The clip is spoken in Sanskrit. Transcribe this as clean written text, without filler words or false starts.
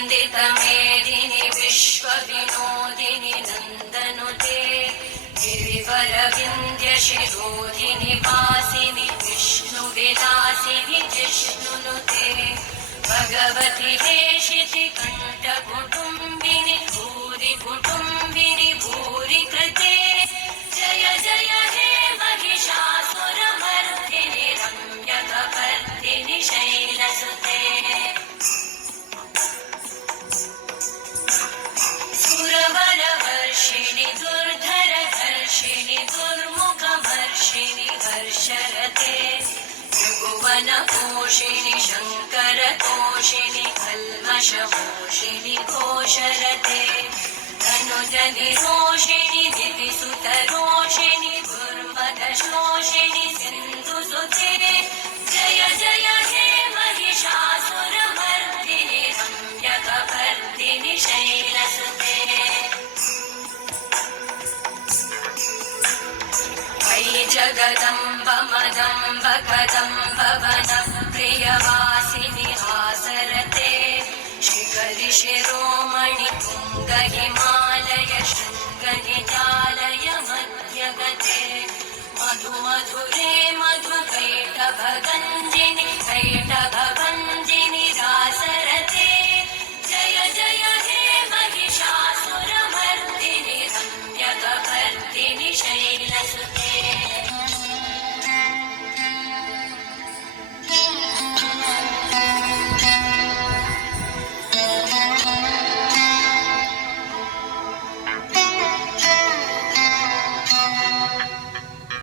वन्दितमेदिनि विश्वविनोदिनि नन्दनुते गिरिवरविन्द्यशिरोधिनि वासिनि विष्णुविलासिनि जिष्णुनुते भगवति देशिति कण्ठकुटुम्बिनि भूरि कुटुम्बिनि भूरि कृते जय जय हे महिषासुरमर्दिनि रम्यकपर्दिनि शैलसुते सुरवरवर्षिणि दुर्धरधर्षिणि दुर्मुखवर्षिणि वर्षरते त्रिभुवनपोषिणि शङ्करतोषिणि कल्मषमोषिणि घोषरते तनुजनिरोषिणि दितिसुतरोषिणि दुर्मदशोषिणि सिन्धुसुते जय जय हे महिषासुरमर्दिनि रम्यकपर्दिनि शैलसुते मयि जगदम्ब मदम्ब कदम्ब वनप्रियवासिनि हासरते शिखरि शिरोमणि तुङ्ग हिमालय शृङ्गनिजालय मध्यगते मधु मधुरे मधुकैटभगञ्जिनि कैटभव